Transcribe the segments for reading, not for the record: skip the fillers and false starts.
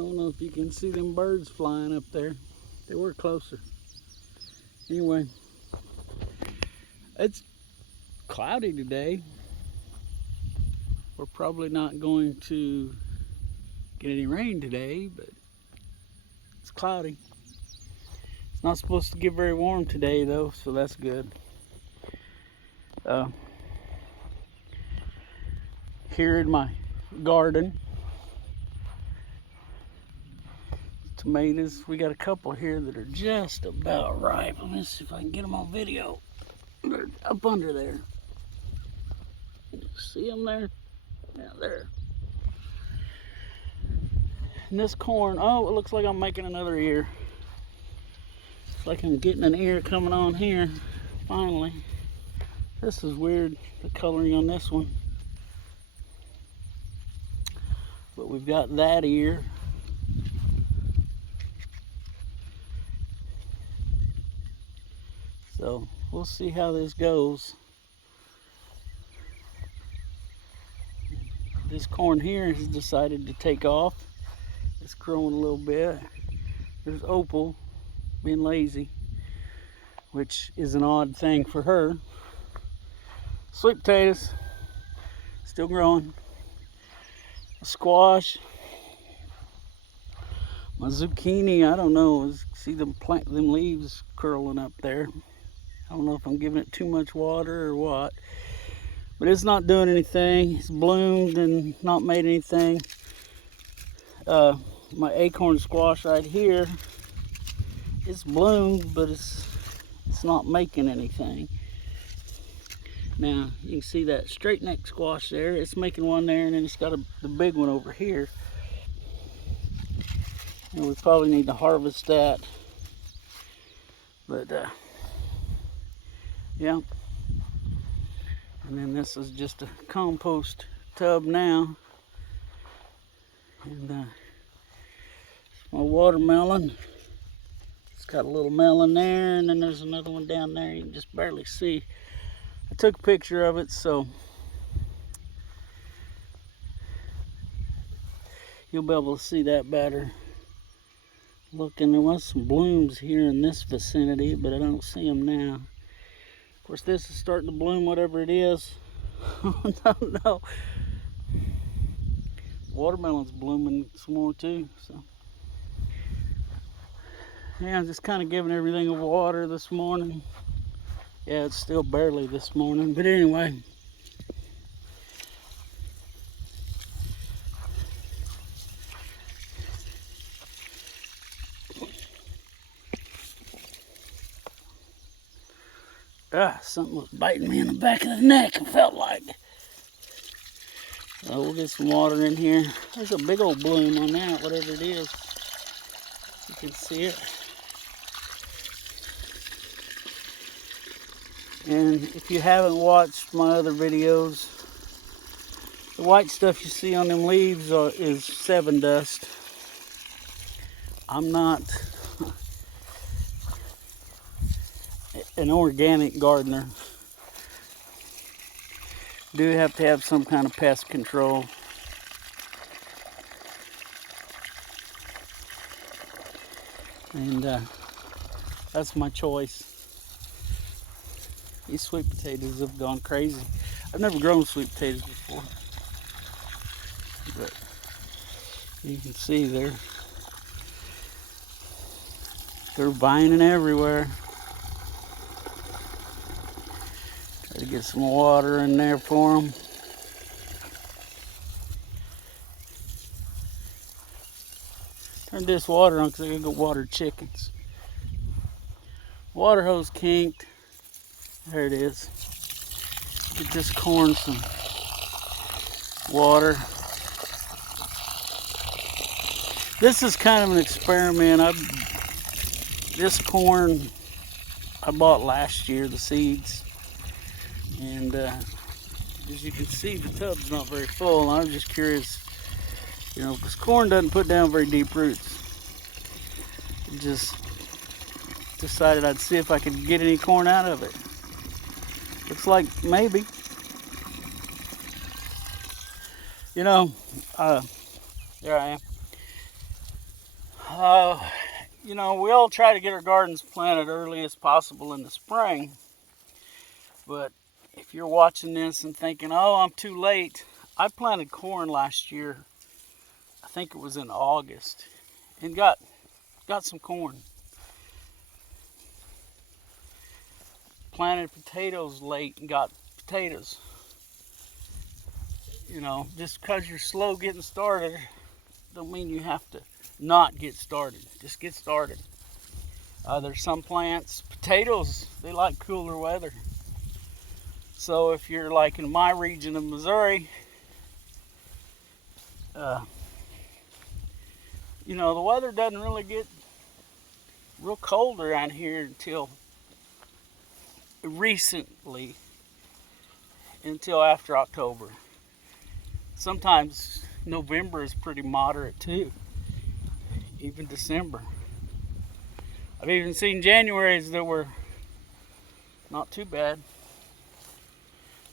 don't know if you can see them birds flying up there. They were closer. Anyway, it's cloudy today. We're probably not going to get any rain today, but it's cloudy. It's not supposed to get very warm today though, so that's good. Here in my garden, tomatoes, we got a couple here that are just about ripe. Let me see if I can get them on video. They're up under there. See them there? Yeah, there. And this corn, oh, it looks like I'm making another ear. Looks like I'm getting an ear coming on here, finally. This is weird, the coloring on this one. But we've got that ear. So we'll see how this goes. This corn here has decided to take off. It's growing a little bit. There's Opal being lazy, which is an odd thing for her. Sweet potatoes, still growing. Squash. My zucchini, I don't know. See them leaves curling up there. I don't know if I'm giving it too much water or what, but it's not doing anything. It's bloomed and not made anything. My acorn squash right here, it's bloomed, but it's not making anything. Now you can see that straight neck squash there. It's making one there, and then it's got the big one over here. And we probably need to harvest that. But yeah. And then this is just a compost tub now. And my watermelon. It's got a little melon there, and then there's another one down there you can just barely see. I took a picture of it, so you'll be able to see that better. Looking, there was some blooms here in this vicinity, but I don't see them now. Of course, this is starting to bloom, whatever it is. I don't know. Watermelon's blooming some more too. So yeah, I'm just kind of giving everything a water this morning. Yeah, it's still barely this morning, but anyway. Something was biting me in the back of the neck, it felt like. So we'll get some water in here. There's a big old bloom on that, whatever it is. You can see it. And if you haven't watched my other videos, the white stuff you see on them leaves is 7 dust. I'm not an organic gardener. Do have to have some kind of pest control. And that's my choice. These sweet potatoes have gone crazy. I've never grown sweet potatoes before, but you can see they're vining everywhere. Try to get some water in there for them. Turn this water on because I gotta go water chickens. Water hose kinked. There it is. Get this corn some water. This is kind of an experiment. This corn I bought last year, the seeds. And as you can see, the tub's not very full. I was just curious, you know, because corn doesn't put down very deep roots. Just decided I'd see if I could get any corn out of it. Looks like maybe. You know, there I am. You know, we all try to get our gardens planted early as possible in the spring. But if you're watching this and thinking, oh, I'm too late, I planted corn last year. I think it was in August, and got some corn. Planted potatoes late and got potatoes. You know, just because you're slow getting started don't mean you have to not get started. Just get started. There's some plants, potatoes, they like cooler weather. So if you're like in my region of Missouri, you know, the weather doesn't really get real cold around here until recently, until after October. Sometimes November is pretty moderate too, even December. I've even seen Januaries that were not too bad.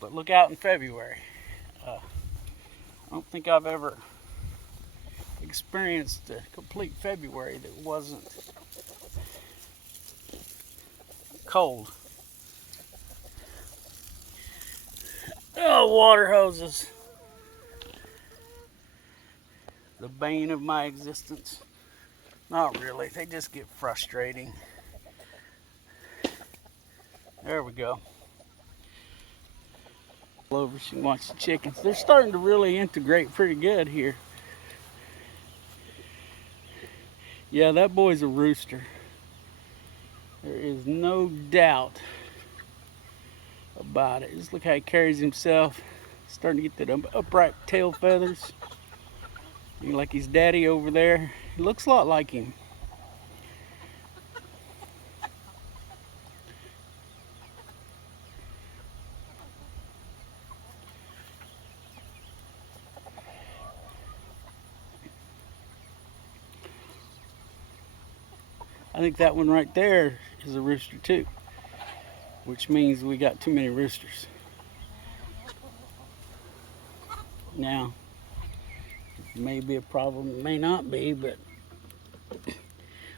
But look out in February. I don't think I've ever experienced a complete February that wasn't cold. Oh, water hoses. The bane of my existence. Not really, they just get frustrating. There we go. Over, she can watch the chickens. They're starting to really integrate pretty good here. Yeah, that boy's a rooster. There is no doubt about it. Just look how he carries himself. Starting to get that upright tail feathers. Like his daddy over there. He looks a lot like him. I think that one right there is a rooster too, which means we got too many roosters. Now, it may be a problem, it may not be, but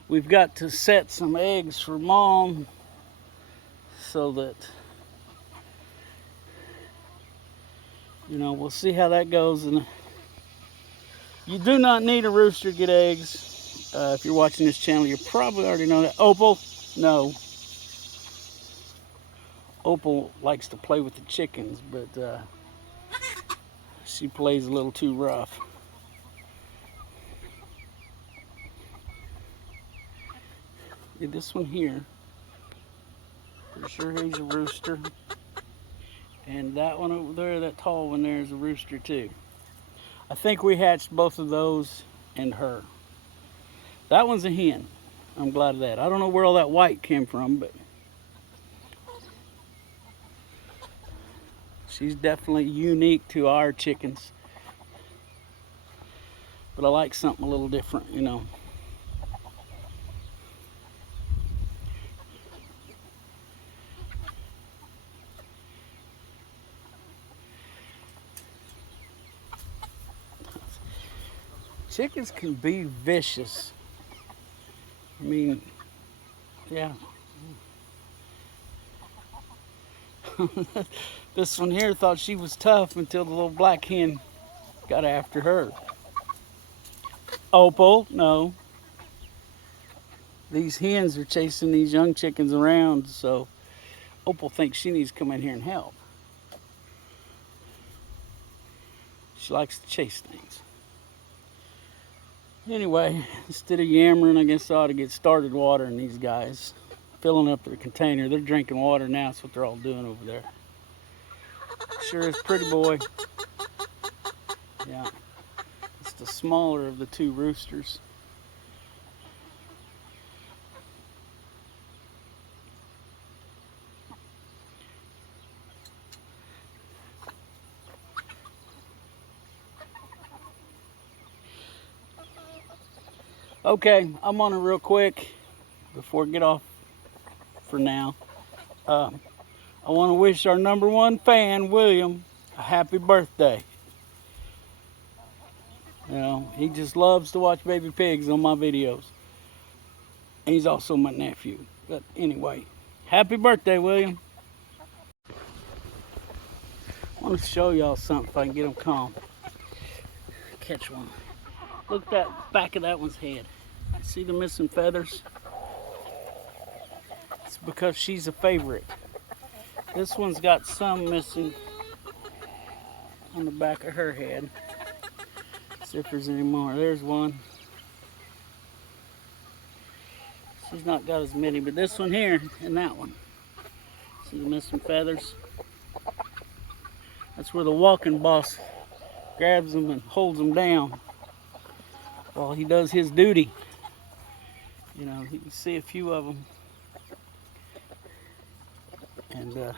we've got to set some eggs for Mom so that, you know, we'll see how that goes. And you do not need a rooster to get eggs. If you're watching this channel, you probably already know that. Opal, no. Opal likes to play with the chickens, but she plays a little too rough. Yeah, this one here, pretty sure he's a rooster. And that one over there, that tall one there, is a rooster too. I think we hatched both of those and her. That one's a hen. I'm glad of that. I don't know where all that white came from, but she's definitely unique to our chickens. But I like something a little different, you know. Chickens can be vicious. I mean, yeah. This one here thought she was tough until the little black hen got after her. Opal, no. These hens are chasing these young chickens around, so Opal thinks she needs to come in here and help. She likes to chase things. Anyway, instead of yammering, I guess I ought to get started watering these guys. Filling up their container. They're drinking water now. That's what they're all doing over there. Sure is pretty boy. Yeah. It's the smaller of the two roosters. Okay, I'm on it real quick before I get off for now. I want to wish our #1 fan, William, a happy birthday. You know, he just loves to watch baby pigs on my videos. And he's also my nephew. But anyway, happy birthday, William. I want to show y'all something if I can get him calm. Catch one. Look at that back of that one's head. See the missing feathers? It's because she's a favorite. This one's got some missing on the back of her head. See if there's any more. There's one. She's not got as many, but this one here and that one. See the missing feathers? That's where the walking boss grabs them and holds them down while he does his duty. You know, you can see a few of them. And,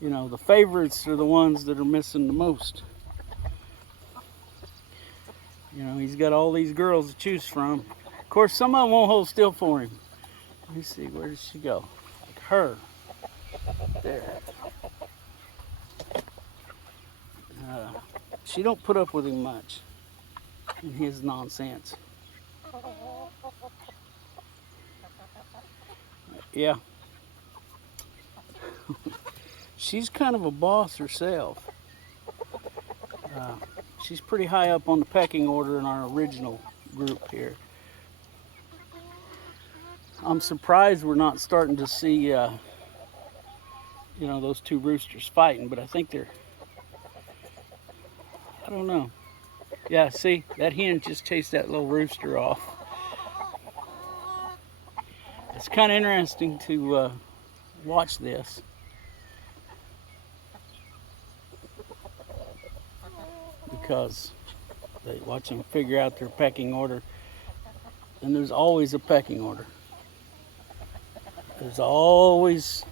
you know, the favorites are the ones that are missing the most. You know, he's got all these girls to choose from. Of course, some of them won't hold still for him. Let me see, where does she go? Like her. There. She don't put up with him much and his nonsense. Yeah. She's kind of a boss herself. She's pretty high up on the pecking order in our original group here. I'm surprised we're not starting to see, you know, those two roosters fighting, but I think they're, I don't know. Yeah, see, that hen just chased that little rooster off. It's kind of interesting to watch this. Because they watch them figure out their pecking order. And there's always a pecking order. There's always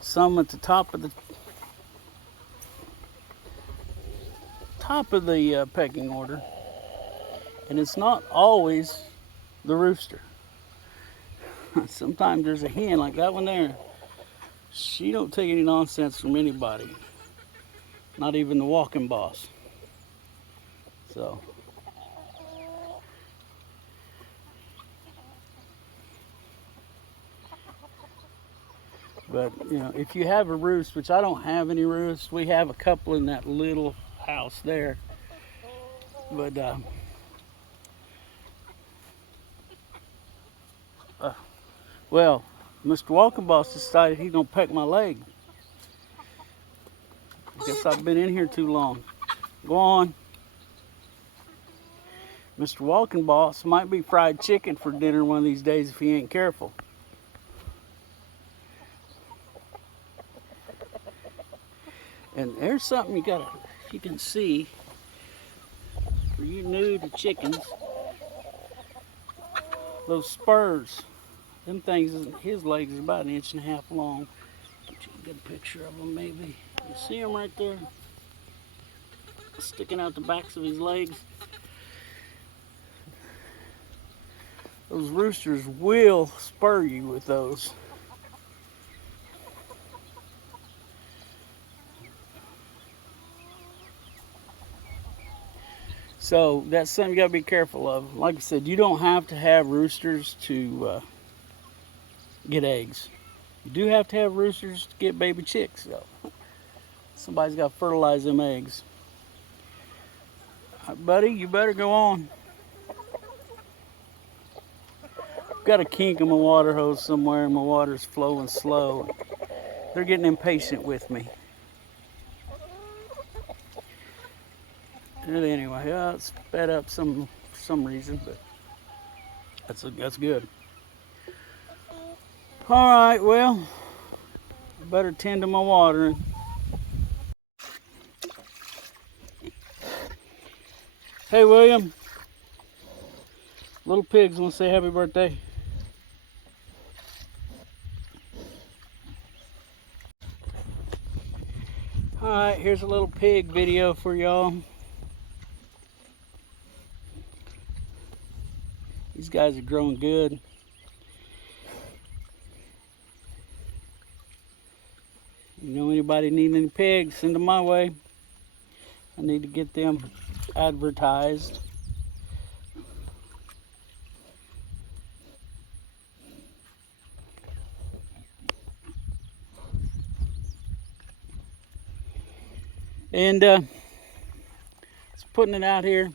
some at the top of the pecking order, and it's not always the rooster. Sometimes there's a hen like that one there. She don't take any nonsense from anybody, not even the walking boss. So but you know, if you have a roost, which I don't have any roosts, we have a couple in that little house there, but well, Mr. Walking Boss decided he's gonna peck my leg. I guess I've been in here too long. Go on. Mr. Walking Boss might be fried chicken for dinner one of these days if he ain't careful. And there's something you can see, for you new to chickens, those spurs, them things, his legs are about 1.5 inches long. Get you a good picture of them maybe. You see them right there? Sticking out the backs of his legs. Those roosters will spur you with those. So that's something you gotta be careful of. Like I said, you don't have to have roosters to get eggs. You do have to have roosters to get baby chicks though. Somebody's got to fertilize them eggs. All right, buddy, you better go on. I've got a kink in my water hose somewhere and my water's flowing slow. They're getting impatient with me. And anyway, it's sped up for some reason, but that's good. All right, well, I better tend to my watering. Hey, William. Little pigs want to say happy birthday. All right, here's a little pig video for y'all. These guys are growing good. You know, anybody need any pigs, send them my way. I need to get them advertised. And it's putting it out here.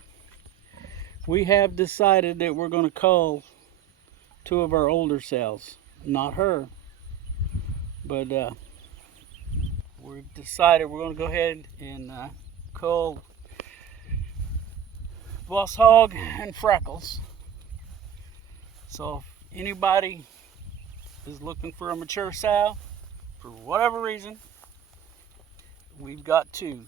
We have decided that we're going to cull 2 of our older sows. Not her, but we've decided we're going to go ahead and cull Boss Hog and Freckles. So if anybody is looking for a mature sow, for whatever reason, we've got 2.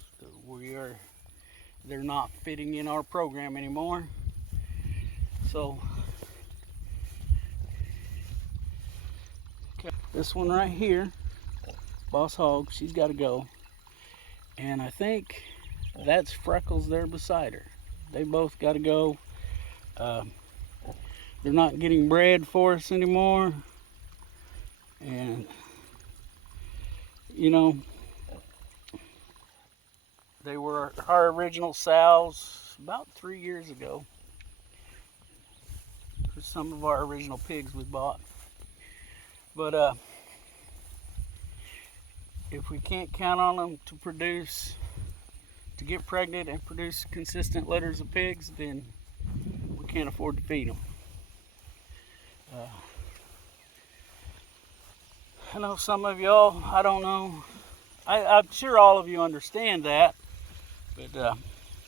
They're not fitting in our program anymore. So okay, this one right here, Boss Hog, she's got to go. And I think that's Freckles there beside her. They both got to go. They're not getting bred for us anymore. And, you know, they were our original sows about 3 years ago. For some of our original pigs we bought. But if we can't count on them to produce, to get pregnant and produce consistent litters of pigs, then we can't afford to feed them. I know some of y'all, I don't know, I'm sure all of you understand that, but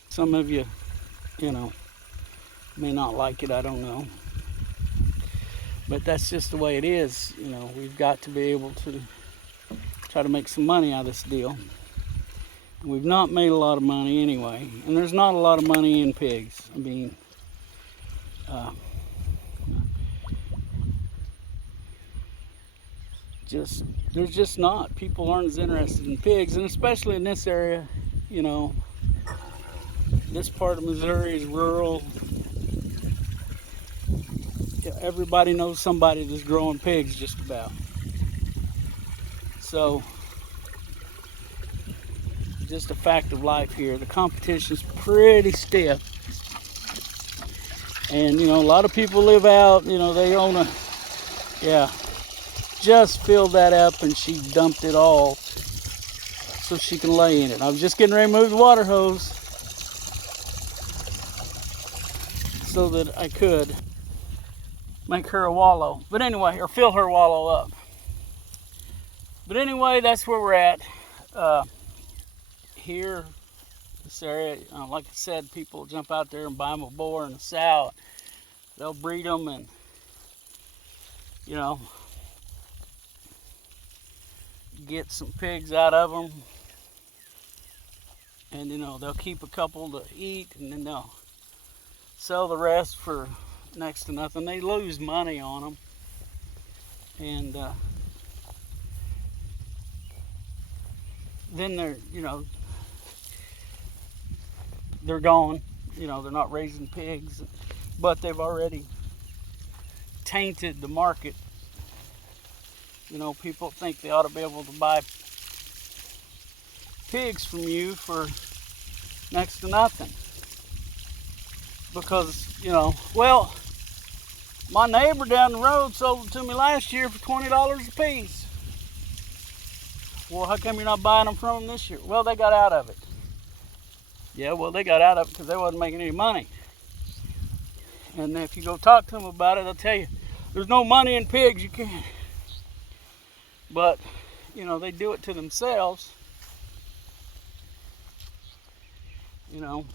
some of you, you know, may not like it, I don't know. But that's just the way it is. You know, we've got to be able to try to make some money out of this deal. We've not made a lot of money anyway, and there's not a lot of money in pigs. I mean, there's just not. People aren't as interested in pigs, and especially in this area, you know, this part of Missouri is rural. Everybody knows somebody that's growing pigs just about. So, just a fact of life here. The competition's pretty stiff. And, you know, a lot of people live out, you know, they own a, yeah, just filled that up and she dumped it all so she can lay in it. I was just getting ready to move the water hose so that I could make her a wallow. But anyway, or fill her wallow up. But anyway, that's where we're at. Here, this area, like I said, people jump out there and buy them a boar and a sow. They'll breed them and, you know, get some pigs out of them. And, you know, they'll keep a couple to eat and then they'll sell the rest for next to nothing. They lose money on them. And then they're, you know, they're gone. You know, they're not raising pigs, but they've already tainted the market. You know, people think they ought to be able to buy pigs from you for next to nothing. Because, you know, well, my neighbor down the road sold it to me last year for $20 a piece. Well, how come you're not buying them from them this year? Well, they got out of it. Yeah, well, they got out of it because they wasn't making any money. And if you go talk to them about it, they'll tell you, there's no money in pigs, you can't. But, you know, they do it to themselves. You know,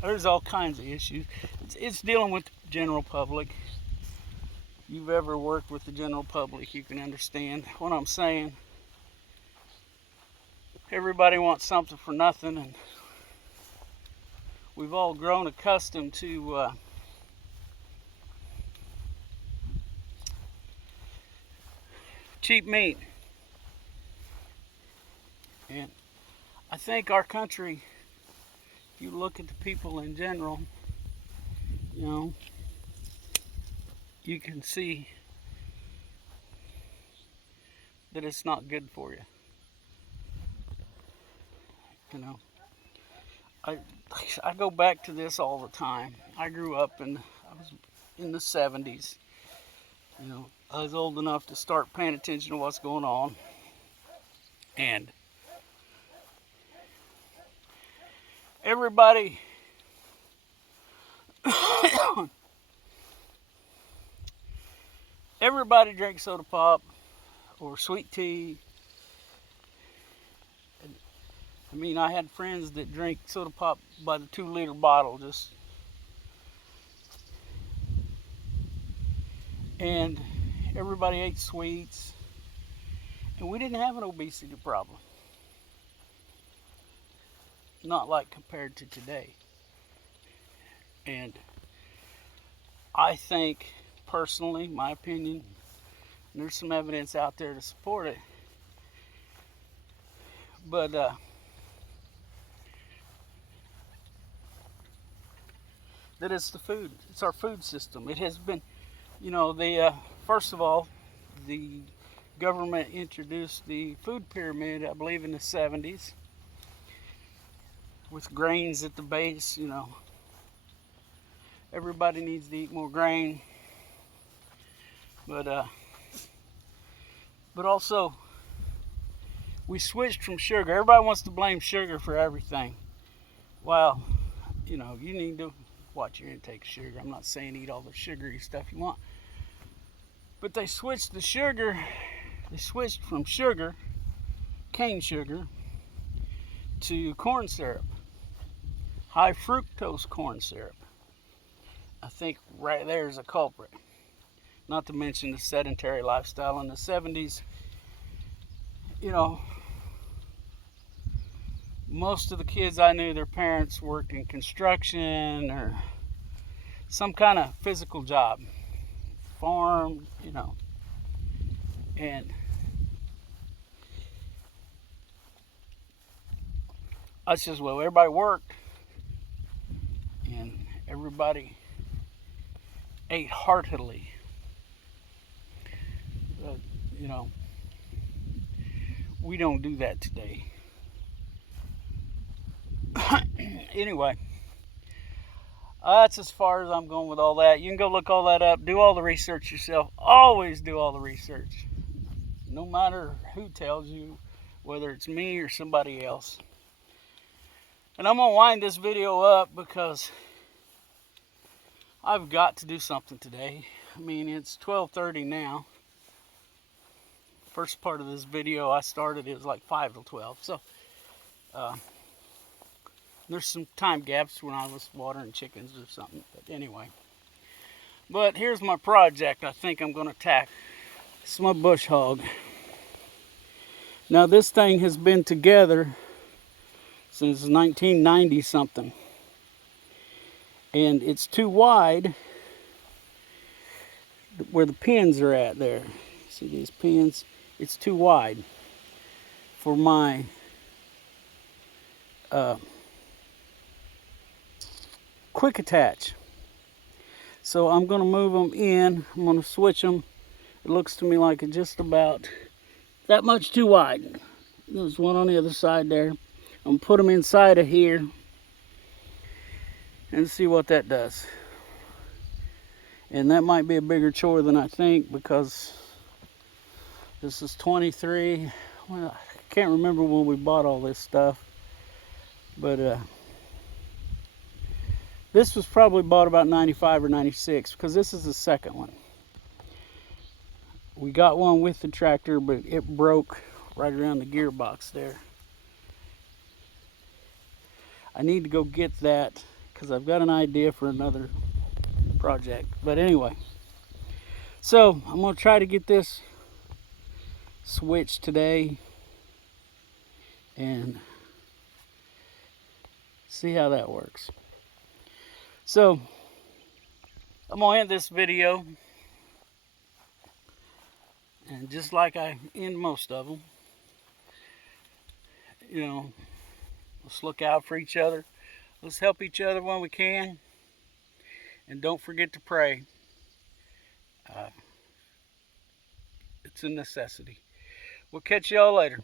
there's all kinds of issues. It's dealing with the general public. If you've ever worked with the general public, you can understand what I'm saying. Everybody wants something for nothing, and we've all grown accustomed to cheap meat. And I think our country, if you look at the people in general, you know, you can see that it's not good for you. You know, I I go back to this all the time. I grew up I was in the 70s. You know, I was old enough to start paying attention to what's going on. And everybody everybody drinks soda pop or sweet tea. I mean, I had friends that drink soda pop by the 2-liter bottle, and everybody ate sweets, and we didn't have an obesity problem. Not like compared to today. And I think, personally, my opinion, there's some evidence out there to support it, but that it's the food. It's our food system. It has been, you know, first of all, the government introduced the food pyramid, I believe, in the 70s, with grains at the base. You know, everybody needs to eat more grain, but also we switched from sugar. Everybody wants to blame sugar for everything. Well, you know, you need to watch your intake of sugar. I'm not saying eat all the sugary stuff you want, but they switched from sugar, cane sugar, to corn syrup, high fructose corn syrup. I think right there is a culprit. Not to mention the sedentary lifestyle in the 70s. You know, most of the kids I knew, their parents worked in construction or some kind of physical job, farm, you know, and that's just well, everybody worked, and everybody ate heartily. You know, we don't do that today. Anyway, that's as far as I'm going with all that. You can go look all that up. Do all the research yourself. Always do all the research. No matter who tells you, whether it's me or somebody else. And I'm going to wind this video up because I've got to do something today. I mean, it's 12:30 now. First part of this video I started, it was like 5 till 12. So, there's some time gaps when I was watering chickens or something. But anyway. But here's my project I think I'm going to tackle. It's my bush hog. Now this thing has been together since 1990 something. And it's too wide where the pins are at there. See these pins? It's too wide for my quick attach. So I'm going to move them in. I'm going to switch them. It looks to me like it's just about that much too wide. There's one on the other side there. I'm going to put them inside of here and see what that does. And that might be a bigger chore than I think, because this is 23. Well, I can't remember when we bought all this stuff, but this was probably bought about 95 or 96, because this is the second one. We got one with the tractor, but it broke right around the gearbox there. I need to go get that because I've got an idea for another project. But anyway, so I'm going to try to get this switched today and see how that works. So I'm going to end this video, and just like I end most of them, you know, let's look out for each other. Let's help each other when we can. And don't forget to pray. It's a necessity. We'll catch y'all later.